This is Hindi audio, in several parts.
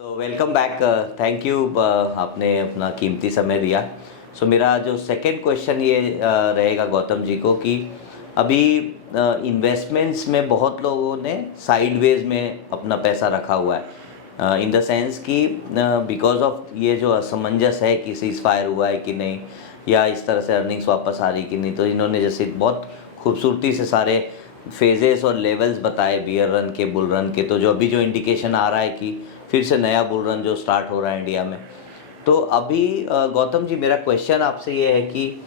तो वेलकम बैक। थैंक यू, आपने अपना कीमती समय दिया। मेरा जो सेकंड क्वेश्चन ये रहेगा गौतम जी को कि अभी इन्वेस्टमेंट्स में बहुत लोगों ने साइडवेज में अपना पैसा रखा हुआ है, इन द सेंस कि बिकॉज ऑफ ये जो असमंजस है कि सीज फायर हुआ है कि नहीं, या इस तरह से अर्निंग्स वापस आ रही कि नहीं, तो इन्होंने जैसे बहुत खूबसूरती से सारे फेजेस और लेवल्स बताए बियर रन के, बुल रन के। तो जो अभी जो इंडिकेशन आ रहा है कि फिर से नया बुल रन जो स्टार्ट हो रहा है इंडिया में, तो अभी गौतम जी मेरा क्वेश्चन आपसे ये है कि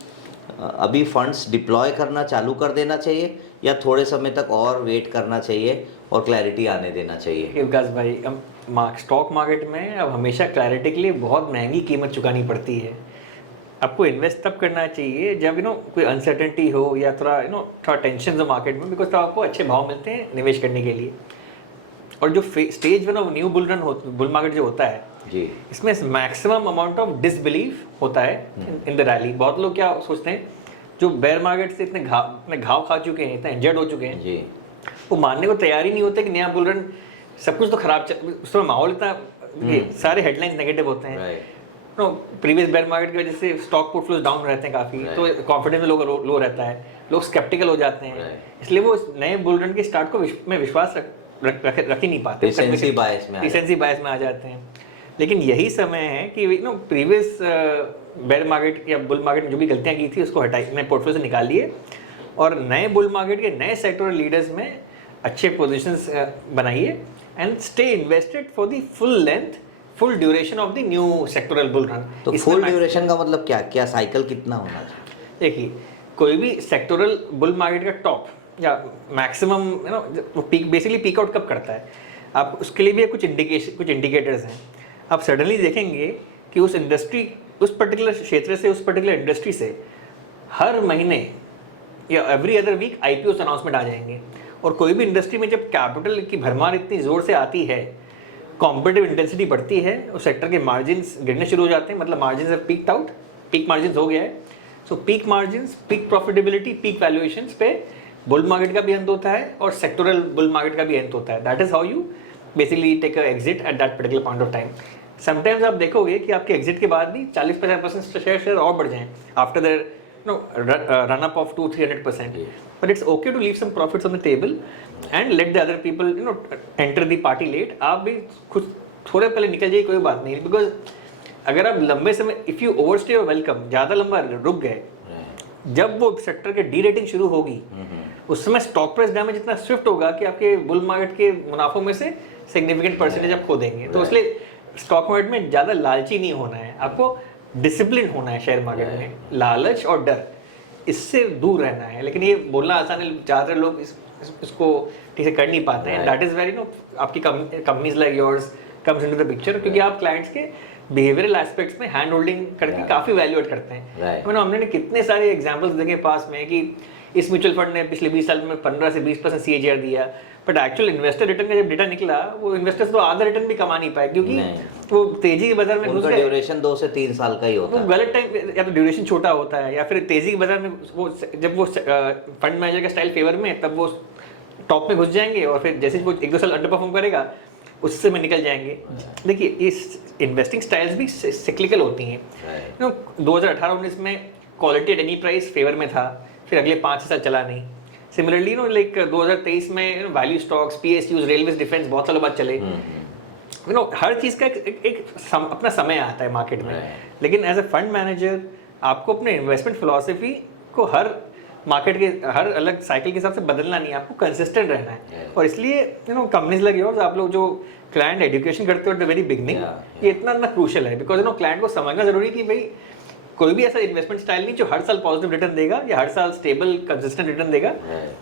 अभी फंड्स डिप्लॉय करना चालू कर देना चाहिए या थोड़े समय तक और वेट करना चाहिए और क्लैरिटी आने देना चाहिए? विकास भाई, स्टॉक मार्केट में अब हमेशा क्लैरिटी के लिए बहुत महंगी कीमत चुकानी पड़ती है। आपको इन्वेस्ट तब करना चाहिए जब कोई अनसर्टेनिटी हो या थोड़ा टेंशन हो मार्केट में, बिकॉज तब आपको अच्छे भाव मिलते हैं निवेश करने के लिए। और जो स्टेज में new bull run bull market जो होता है जी, इसमें मैक्सिमम अमाउंट ऑफ डिसबिलीफ होता है इन द रैली। बहुत लोग क्या सोचते हैं, जो बेयर मार्केट से इतने घाव खा चुके हैं, इतने इंजर्ड हो चुके हैं जी, वो मानने को तैयार ही नहीं होते कि नया बुल रन, सब कुछ तो खराब उस समय माहौल इतना, सारे हेडलाइंस नेगेटिव होते हैं। प्रीवियस बेयर मार्केट की वजह से स्टॉक पोर्टफोलियोज डाउन रहते हैं काफी, तो कॉन्फिडेंस लोग लो रहता है, लोग स्केप्टिकल हो जाते हैं, इसलिए वो नए बुल रन के स्टार्ट को में विश्वास रख ही नहीं पाते, रिसेंसी बायस में आ जाते हैं। लेकिन यही समय है कि प्रीवियस बेयर मार्केट या बुल मार्केट में जो भी गलतियां की थी उसको हटाई, नए पोर्टफोलियो से निकालिए और नए बुल मार्केट के नए सेक्टोरल लीडर्स में अच्छे पोजीशंस बनाइए and stay invested for the full length, full duration of the new sectoral bull run. तो फुल ड्यूरेशन का मतलब क्या क्या साइकिल कितना होना चाहिए? देखिए, कोई भी सेक्टोरल बुल मार्केट का टॉप या maximum peak, basically peak out कब करता है, आप उसके लिए भी कुछ इंडिकेटर्स हैं। आप सडनली देखेंगे कि उस इंडस्ट्री, उस पर्टिकुलर क्षेत्र से, उस पर्टिकुलर इंडस्ट्री से हर महीने या every other week IPO announcement आ जाएंगे। और कोई भी इंडस्ट्री में जब कैपिटल की भरमार इतनी जोर से आती है, कॉम्पिटिटिव इंटेंसिटी बढ़ती है, उस सेक्टर के मार्जिन्स गिरने शुरू हो जाते हैं, मतलब margins have peaked out, peak margins हो गया है। So peak margins, peak profitability, peak valuations पे बुल मार्केट का भी अंत होता है और सेक्टोरल बुल मार्केट का भी अंत होता है। That is how you basically take a exit at that particular point of time. Sometimes आप देखोगे कि आपके एग्जिट के बाद भी 40-50% शेयर और बढ़ जाएं after the run up of 200-300%, but it's okay to leave some profits on the table and let the other people enter the party late। आप भी कुछ थोड़े पहले निकल जाइए, कोई बात नहीं, बिकॉज अगर आप लंबे समय, if you overstay your welcome, ज्यादा लंबा रुक गए, जब वो सेक्टर के डी रेटिंग शुरू होगी उस समय स्टॉक प्राइस डैमेज इतना स्विफ्ट होगा कि आपके बुल मार्केट के मुनाफों में से सिग्निफिकेंट परसेंटेज आप खो देंगे। तो इसलिए स्टॉक मार्केट में ज्यादा लालची नहीं होना है, आपको डिसिप्लिन होना है। शेयर मार्केट में लालच और डर, इससे दूर रहना है। लेकिन ये बोलना आसान है, ज्यादातर लोग इसको ठीक से कर नहीं पाते हैं। दैट इज वेरी आपकी companies like yours comes into the picture, क्योंकि आप क्लाइंट्स के बिहेवियरल एस्पेक्ट्स में हैंड होल्डिंग करके काफी वैल्यू एड करते हैं। हमने कितने सारे एग्जांपल्स देखे पास में कि इस म्यूचुअल फंड ने पिछले 20 साल में 15 से 20% CAGR दिया, बट एक्चुअल इन्वेस्टर रिटर्न का जब डेटा निकला, वो इन्वेस्टर्स तो आधा रिटर्न भी कमा नहीं पाए, क्योंकि वो तेजी के बाजार में उनका ड्यूरेशन 2 से 3 साल का ही होता है। वो गलत टाइम, या तो ड्यूरेशन छोटा होता है, या फिर तेजी के बाजार में वो जब वो फंड मैनेजर का स्टाइल फेवर में, तब वो टॉप में घुस जाएंगे और फिर जैसे वो 1-2 साल अंडर परफॉर्म करेगा उससे में निकल जाएंगे। देखिए, इस इन्वेस्टिंग स्टाइल्स भी सिक्लिकल होती हैं। 2018-19 में quality at any price favour में था, फिर अगले 5 साल चला नहीं। सिमिलरली 2023 में value stocks, PSUs, railways, defence बहुत सालों बाद चले। हर चीज का एक अपना समय आता है मार्केट में। लेकिन एज अ फंड मैनेजर आपको अपने इन्वेस्टमेंट फिलॉसफी को हर मार्केट के हर अलग साइकिल के हिसाब से बदलना नहीं है, आपको कंसिस्टेंट रहना है। और इसलिए कंपनीज लगे और आप लोग जो क्लाइंट एजुकेशन करते हो एट द वेरी बिगनिंग, ये इतना क्रूशियल है, बिकॉज क्लाइंट को समझना जरूरी कि भाई कोई भी ऐसा इन्वेस्टमेंट स्टाइल नहीं जो हर साल पॉजिटिव रिटर्न देगा या हर साल स्टेबल कंसिस्टेंट रिटर्न देगा।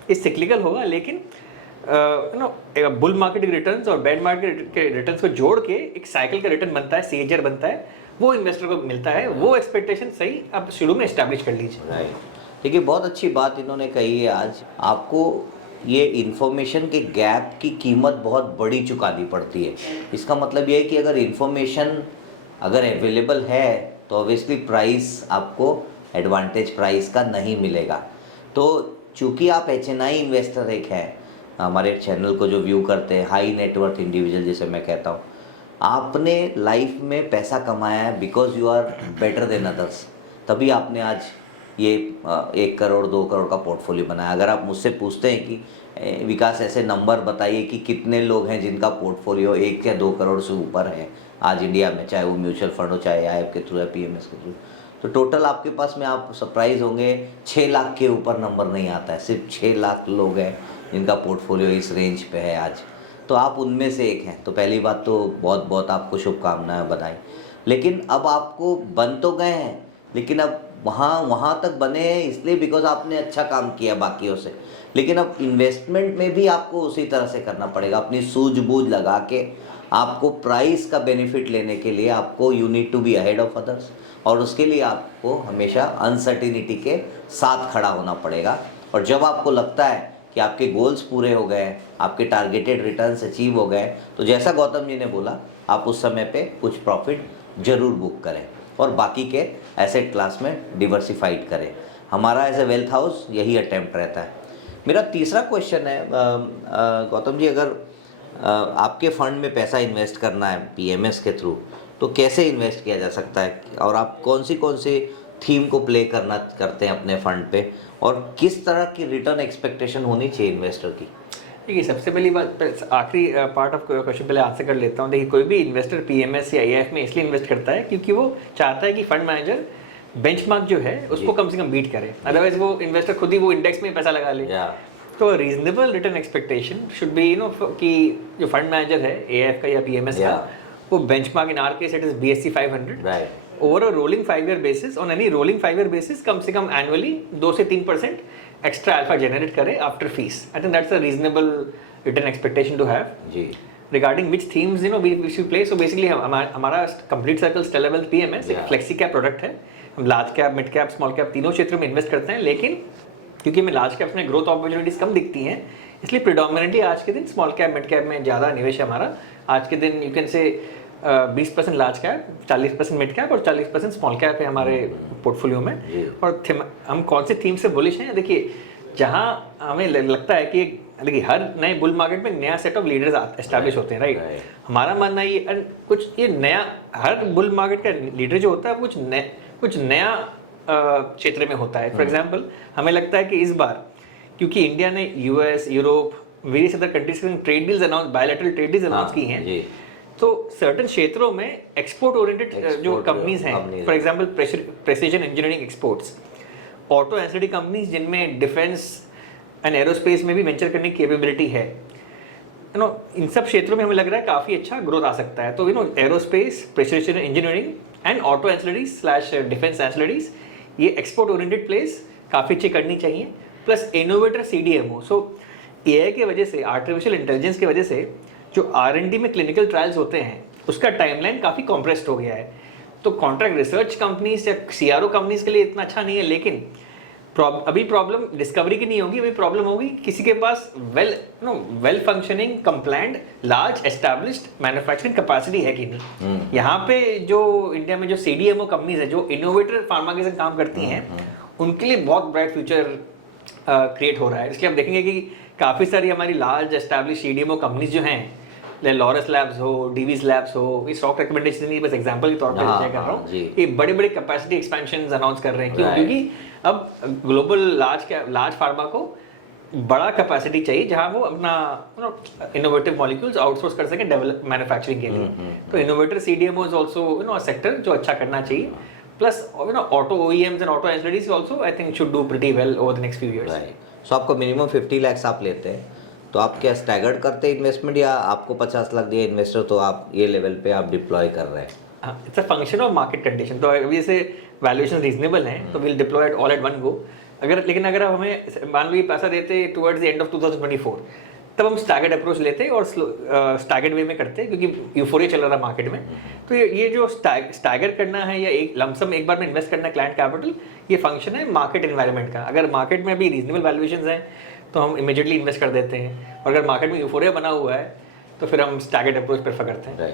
ये सिक्लिकल होगा, लेकिन बुल मार्केट के रिटर्न्स और बेयर मार्केट के रिटर्न्स को जोड़ के एक साइकिल का रिटर्न बनता है, CAGR बनता है, वो इन्वेस्टर को मिलता है। वो एक्सपेक्टेशन सही आप शुरू में एस्टैब्लिश कर लीजिए। देखिए, बहुत अच्छी बात इन्होंने कही है आज। आपको ये इन्फॉर्मेशन के गैप की कीमत बहुत बड़ी चुकानी पड़ती है। इसका मतलब ये है कि अगर इन्फॉर्मेशन अगर अवेलेबल है तो ऑब्वियसली प्राइस आपको एडवांटेज प्राइस का नहीं मिलेगा। तो चूंकि आप HNI इन्वेस्टर एक हैं, हमारे चैनल को जो व्यू करते हैं, हाई नेटवर्थ इंडिविजुअल जिसे मैं कहता हूँ, आपने लाइफ में पैसा कमाया है because you are better than others, तभी आपने आज ये 1 करोड़ 2 करोड़ का पोर्टफोलियो बनाया। अगर आप मुझसे पूछते हैं कि विकास ऐसे नंबर बताइए कि कितने लोग हैं जिनका पोर्टफोलियो 1 या 2 करोड़ से ऊपर है आज इंडिया में, चाहे वो म्यूचुअल फंड हो, चाहे आईएफ के थ्रू या पीएमएस के थ्रू, तो टोटल आपके पास में आप सरप्राइज होंगे 6 लाख के ऊपर नंबर नहीं आता है। सिर्फ 6 लाख लोग हैं जिनका पोर्टफोलियो इस रेंज पे है आज, तो आप उनमें से एक हैं। तो पहली बात तो बहुत बहुत आपको शुभकामनाएं, बधाई। लेकिन अब आपको बन तो गए हैं, लेकिन अब वहाँ तक बने हैं इसलिए बिकॉज आपने अच्छा काम किया बाकियों से, लेकिन अब इन्वेस्टमेंट में भी आपको उसी तरह से करना पड़ेगा। अपनी सूझबूझ लगा के आपको प्राइस का बेनिफिट लेने के लिए आपको you need to be ahead of others, और उसके लिए आपको हमेशा अनसर्टिनिटी के साथ खड़ा होना पड़ेगा। और जब आपको लगता है कि आपके गोल्स पूरे हो गए, आपके टारगेटेड रिटर्न्स अचीव हो गए, तो जैसा गौतम जी ने बोला, आप उस समय पे कुछ प्रॉफिट जरूर बुक करें और बाकी के एसेट क्लास में डिवर्सिफाइड करें। हमारा एज ए वेल्थ हाउस यही अटेम्प्ट रहता है। मेरा तीसरा क्वेश्चन है गौतम जी, अगर आपके फंड में पैसा इन्वेस्ट करना है पीएमएस के थ्रू, तो कैसे इन्वेस्ट किया जा सकता है, और आप कौन सी थीम को प्ले करते हैं अपने फंड पे, और किस तरह की रिटर्न एक्सपेक्टेशन होनी चाहिए इन्वेस्टर की? देखिए, सबसे पहली बात, आखिरी पार्ट ऑफ क्वेश्चन पहले आंसर कर लेता हूँ। देखिए, कोई भी इन्वेस्टर पीएमएस या आईएएफ में इसलिए इन्वेस्ट करता है क्योंकि वो चाहता है कि फंड मैनेजर बेंचमार्क जो है उसको कम से कम बीट करे, अदरवाइज वो इन्वेस्टर खुद ही वो इंडेक्स में पैसा लगा ले। तो reasonable return expectation should be कि जो फंड मैनेजर है एएफ का या पीएमएस का, वो benchmark, in our case it is BSE 500, over a rolling 5 year basis, on any rolling 5 year basis कम से कम एनुअली 2 से 3% एक्स्ट्रा अल्फा जनरेट करे after fees. I think that's a reasonable return expectation to have. जी, regarding which themes we should play, so basically हमारा Complete Circle Stellar Wealth PMS एक फ्लेक्सी कैप प्रोडक्ट है। हम large cap, mid cap, small cap तीनों क्षेत्रों में इन्वेस्ट करते हैं, लेकिन क्योंकि हमें लार्ज कैप्स में ग्रोथ अपॉर्चुनिटीज कम दिखती हैं, इसलिए प्रिडोमिनेटली आज के दिन स्मॉल कैप, मिड कैप में ज़्यादा निवेश है हमारा। आज के दिन you can say 20% large cap, 40% mid cap और 40% स्मॉल कैप है हमारे पोर्टफोलियो में। और हम कौन से थीम से बुलिश हैं? देखिए, जहाँ हमें लगता है कि देखिए हर नए बुल मार्केट में नया सेट ऑफ लीडर्स एस्टैब्लिश होते हैं, राइट? हमारा मानना ये कुछ ये नया, हर बुल मार्केट का लीडर जो होता है कुछ नया क्षेत्र में होता है। फॉर एग्जाम्पल, हमें लगता है कि इस बार क्योंकि इंडिया ने US, Europe, various other countries के trade deals announce, bilateral trade deals announce की हैं, तो सर्टेन क्षेत्रों में एक्सपोर्ट ओरिएंटेड जो कंपनीज हैं, for example precision engineering exports, auto ancillary companies जिनमें डिफेंस एंड एरोस्पेस में भी वेंचर करने की कैपेबिलिटी है, इन सब क्षेत्रों में हमें लग रहा है काफ़ी अच्छा ग्रोथ आ सकता है। तो aerospace, precision engineering and auto ancillaries / defence ancillaries, ये एक्सपोर्ट ओरिएंटेड प्लेस काफ़ी अच्छी करनी चाहिए। प्लस इनोवेटर CDMO, सो AI की वजह से, आर्टिफिशियल इंटेलिजेंस की वजह से जो R&D में क्लिनिकल ट्रायल्स होते हैं उसका टाइमलाइन काफ़ी कॉम्प्रेस्ड हो गया है। तो कॉन्ट्रैक्ट रिसर्च कंपनीज या CRO कंपनीज के लिए इतना अच्छा नहीं है, लेकिन अभी प्रॉब्लम डिस्कवरी की नहीं होगी, अभी प्रॉब्लम होगी किसी के पास well functioning, compliant, large established manufacturing capacity है कि नहीं। यहाँ पे जो इंडिया में जो CDMO कंपनीज है जो इनोवेटर फार्मा के साथ काम करती हैं, उनके लिए बहुत ब्राइट फ्यूचर क्रिएट हो रहा है। इसलिए आप देखेंगे कि काफ़ी सारी हमारी लार्ज एस्टैब्लिश CDMO कंपनीज जो हैं, लॉरस लैब्स हो, डीवीज लैब्स हो, ये स्टॉक रिकमेंडेशन नहीं, बस एग्जांपल के तौर पर शेयर कर रहा हूँ, ये बड़े बड़े कैपेसिटी एक्सपेंशन अनाउंस कर रहे हैं। क्यों? क्योंकि अब ग्लोबल लार्ज फार्मा को बड़ा कैपेसिटी चाहिए जहां वो अपना इनोवेटिव मॉलिक्यूल्स आउटसोर्स कर सके डेवलप मैन्युफैक्चरिंग के लिए। तो innovator CDMO is also a sector जो अच्छा करना चाहिए। Plus auto OEMs and auto ancillaries also I think should do pretty well over the next few years. So आपको मिनिमम 50 लाख आप लेते हैं, तो आप क्या स्टैगर्ड करते हैं इन्वेस्टमेंट, या आपको 50 लाख दिया इन्वेस्टर तो आप ये लेवल पे आप डिप्लॉय कर रहे हैं? It's a function of market condition. तो अभी से वैल्यूएशन रीजनेबल हैं तो will deploy all at one go. लेकिन अगर हमें मान लो ये पैसा देते टुवर्ड्स द एंड ऑफ 2024, तब हम स्टैगर्ड अप्रोच लेते और स्टैगर्ड वे में करते, क्योंकि यूफोरिया चल रहा मार्केट में। तो ये जो स्टैगर करना है या एक लमसम एक बार में इन्वेस्ट करना है क्लाइंट कैपिटल, ये फंक्शन है मार्केट एनवायरनमेंट का। अगर मार्केट में अभी रीजनेबल वैल्यूएशंस हैं तो हम इमीडिएटली इन्वेस्ट कर देते हैं, और अगर मार्केट में यूफोरिया बना हुआ है तो फिर हम स्टैगर्ड अप्रोच प्रेफर करते हैं।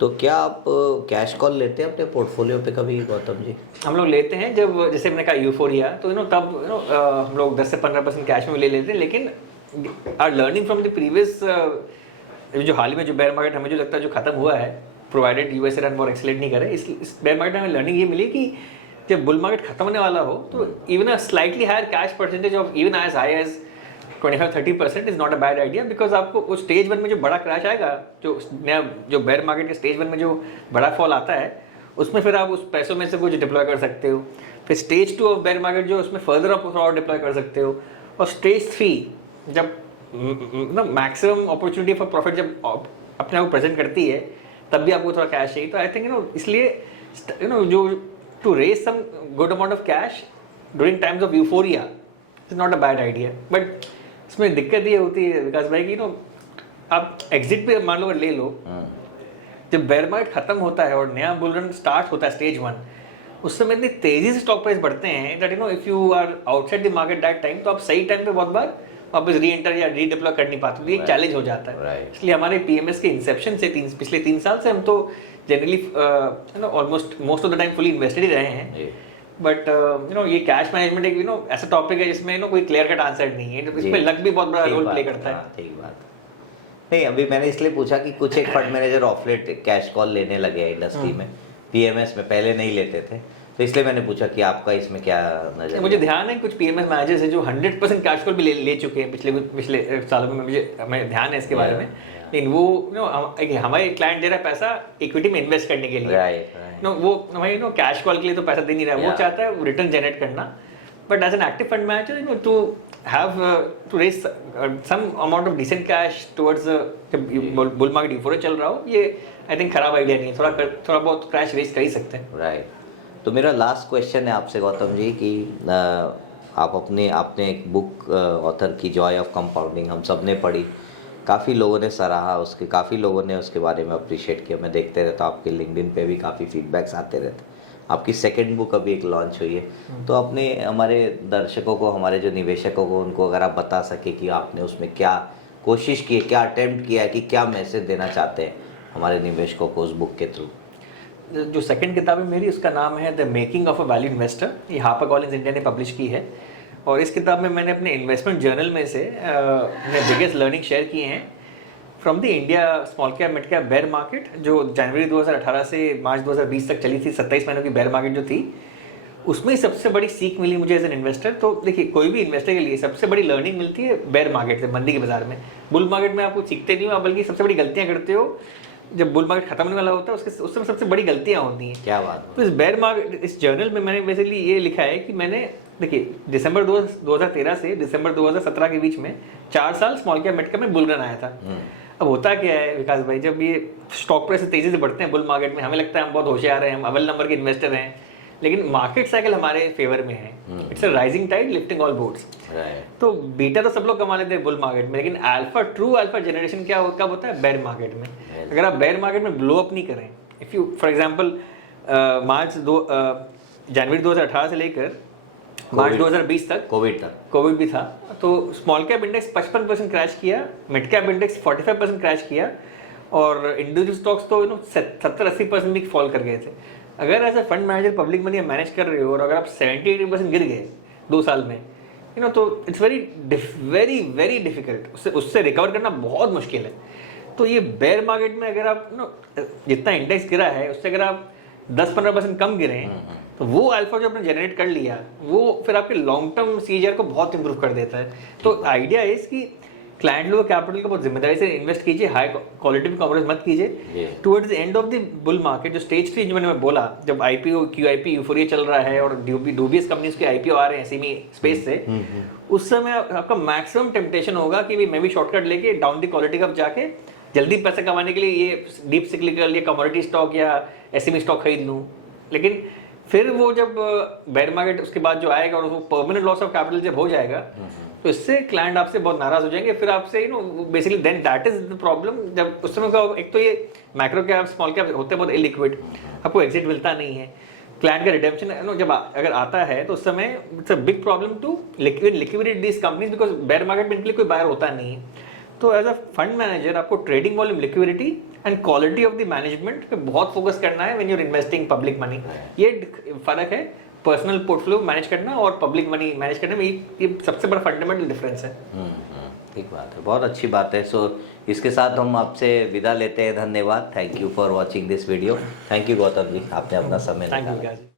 तो क्या आप कैश कॉल लेते हैं अपने पोर्टफोलियो पे कभी गौतम जी? हम लोग लेते हैं, जब जैसे मैंने कहा यूफोरिया, तो तब हम लोग 10 से 15% कैश में ले लेते हैं। लेकिन our learning from the previous जो हाल ही में जो बेयर मार्केट हमें जो लगता है जो खत्म हुआ है, प्रोवाइडेड यूएस रन और एक्सीलेंट नहीं करे, इस बेयर मार्केट में हमें लर्निंग ये मिली कि जब बुल मार्केट खत्म होने वाला हो तो even a slightly higher cash percentage of even as high as 25-30% is not a bad idea, because आपको उस स्टेज 1 में जो बड़ा क्रैश आएगा, जो बेयर मार्केट के स्टेज 1 में जो बड़ा फॉल आता है, उसमें फिर आप उस पैसों में से कुछ डिप्लॉय कर सकते हो। फिर स्टेज 2 ऑफ बेयर मार्केट जो उसमें फर्दर आप थोड़ा और डिप्लॉय कर सकते हो। और स्टेज 3 जब मैक्सिमम अपॉर्चुनिटी फॉर प्रॉफिट जब अपने आप को प्रेजेंट करती है, तब भी आपको थोड़ा कैश चाहिए। तो आई थिंक इसलिए जो to raise some good amount of cash during times of euphoria is not a bad idea. But इसमें दिक्कत ये होती है विकास भाई कि आप एग्जिट पे मान लो ले लो, जब बेयर मार्केट खत्म होता है और नया बुल रन स्टार्ट होता है स्टेज 1, उस समय इतनी तेजी से स्टॉक प्राइस बढ़ते हैं that if you are outside the market that time, तो आप सही टाइम पे बहुत बार वापस री एंटर या रीडिप्लॉय कर नहीं पाते, तो ये चैलेंज हो जाता है। इसलिए हमारे पीएमएस के इंसेप्शन से पिछले 3 साल से हम तो generally almost most of the time fully invested ही रहे हैं। बट ये कैश मैनेजमेंट एक ऐसा टॉपिक है जिसमें कोई क्लियर कट आंसर नहीं है, इसमें लक भी बहुत बड़ा रोल प्ले करता है। ठीक बात। नहीं, अभी मैंने इसलिए पूछा कि कुछ एक फंड मैनेजर ऑफलेट कैश कॉल लेने लगे हैं इंडस्ट्री में, पीएमएस में पहले नहीं लेते थे, तो इसलिए मैंने पूछा कि आपका इसमें क्या नजर। मुझे ध्यान है कुछ पीएमएस मैनेजर्स हैं जो 100% कैश कॉल भी ले चुके हैं पिछले सालों में, मुझे ध्यान है इसके बारे में। लेकिन वो हमारे क्लाइंट दे रहा है पैसा इक्विटी में इन्वेस्ट करने के लिए, वो हमारे कैश कॉल के लिए तो पैसा दे नहीं रहा है, वो चाहता है रिटर्न जनरेट करना। But as an active fund manager to have to raise some amount of decent cash towards bull market euphoria चल रहा हो, ये आई थिंक खराब आइडिया नहीं है। थोड़ा बहुत कैश रेज कर ही सकते हैं। राइट। तो मेरा लास्ट क्वेश्चन है आपसे गौतम जी कि आपने एक बुक ऑथर की जॉय ऑफ कंपाउंडिंग हम सब ने पढ़ी, काफ़ी लोगों ने सराहा उसके, काफ़ी लोगों ने उसके बारे में अप्रिशिएट किया। मैं देखते रहता हूँ आपके लिंक्डइन पे भी काफ़ी फीडबैक्स आते रहते। आपकी सेकंड बुक अभी एक लॉन्च हुई है, तो अपने हमारे दर्शकों को, हमारे जो निवेशकों को, उनको अगर आप बता सके कि आपने उसमें क्या कोशिश की है, क्या अटेम्प्ट किया है, कि क्या मैसेज देना चाहते हैं हमारे निवेशकों को उस बुक के थ्रू। जो सेकंड किताब है मेरी, उसका नाम है the making of a value investor, ये हापर कॉलिंस इंडिया ने पब्लिश की है। और इस किताब में मैंने अपने इन्वेस्टमेंट जर्नल में से अपने बिगेस्ट लर्निंग शेयर किए हैं from the India small cap mid cap bear market, जो जनवरी 2018 से मार्च 2020 तक चली थी, 27 महीनों की बेयर मार्केट जो थी, उसमें सबसे बड़ी सीख मिली मुझे एज एन इन्वेस्टर। तो देखिए, कोई भी इन्वेस्टर के लिए सबसे बड़ी लर्निंग मिलती है बेयर मार्केट से, मंदी के बाजार में। बुल मार्केट में आपको सीखते नहीं हो, बल्कि सबसे बड़ी गलतियां करते हो जब बुल मार्केट खत्म होने वाला होता है, उस समय सबसे बड़ी गलतियां होती हैं। क्या बात। तो इस बेयर मार्केट, इस जर्नल में मैंने बेसिकली ये लिखा है कि मैंने, देखिए, दिसंबर 2013 से दिसंबर 2017 के बीच में 4 साल स्मॉल कैप मिड कैप में बुल रन आया था। अब होता क्या है विकास भाई, जब ये स्टॉक प्राइस तेजी से बढ़ते हैं बुल मार्केट में, हमें लगता है हम बहुत होशियार हैं, हम अव्वल नंबर के इन्वेस्टर हैं, लेकिन मार्केट साइकिल हमारे फेवर में है। It's a rising tide lifting all boats. तो बीटा तो सब लोग कमा लेते हैं बुल मार्केट में, लेकिन अल्फा, ट्रू अल्फा जनरेशन कब होता है? बेयर मार्केट में। अगर आप बेयर मार्केट में ब्लो अप नहीं करें, इफ यू फॉर एग्जांपल जनवरी 2018 से लेकर मार्च 2020 तक कोविड भी था, तो स्मॉल कैप इंडेक्स 55% क्रैश किया, मिड कैप इंडेक्स 45% क्रैश किया, और इंडिविजुअल स्टॉक्स तो 70-80% भी फॉल कर गए थे। अगर as a fund manager public money manage कर रहे हो और अगर आप 70-80% गिर गए 2 साल में, तो इट्स वेरी वेरी डिफिकल्ट, उससे रिकवर करना बहुत मुश्किल है। तो ये बेयर मार्केट में अगर आप जितना इंडेक्स गिरा है उससे अगर आप 10-15% कम गिरे, तो वो अल्फा जो आपने जनरेट कर लिया, वो फिर आपके लॉन्ग टर्म सीजीआर को बहुत इंप्रूव कर देता है। तो आइडिया है इसकी क्लाइंट लोग कैपिटल को बहुत जिम्मेदारी से इन्वेस्ट कीजिए, हाई क्वालिटी में कवरेज मत कीजिए। Towards the end of the bull market, जो स्टेज 3 जो मैंने बोला, जब आईपीओ क्यूआईपी यूफोरिया चल रहा है और डूबियस कंपनीज के आईपीओ आ रहे हैं एसएमई स्पेस से, उस समय आपका मैक्सिमम टेम्पटेशन होगा कि मैं भी शॉर्टकट लेके डाउन द क्वालिटी कप जाके जल्दी पैसा कमाने के लिए ये डीप सिक्लिकल या कमोडिटी स्टॉक या एसएमई स्टॉक खरीद लूँ। लेकिन फिर वो जब बेयर मार्केट उसके बाद जो आएगा और वो परमानेंट लॉस ऑफ कैपिटल जब हो जाएगा, तो इससे क्लाइंट आपसे बहुत नाराज हो जाएंगे। फिर आपसे basically then that is the problem. जब उस समय का एक तो ये मैक्रो कैप स्मॉल कैप होते बहुत इलिक्विड, आपको एग्जिट मिलता नहीं है, क्लाइंट का रिडेम्पशन जब अगर आता है तो उस समय it's a big problem to liquidate this companies, because bear market में इनके लिए कोई बायर होता नहीं है। तो एज अ फंड मैनेजर आपको trading volume, liquidity and quality of the management पे बहुत फोकस करना है when you are investing public money. ये फर्क है पर्सनल पोर्टफोलियो मैनेज करना और पब्लिक मनी मैनेज करने में, ये सबसे बड़ा फंडामेंटल डिफरेंस है। ठीक बात है, बहुत अच्छी बात है। सो इसके साथ हम आपसे विदा लेते हैं। धन्यवाद। Thank you for watching this video. Thank you Gautam ji, आपने अपना समय थैंक यू निकाला। विकास जी।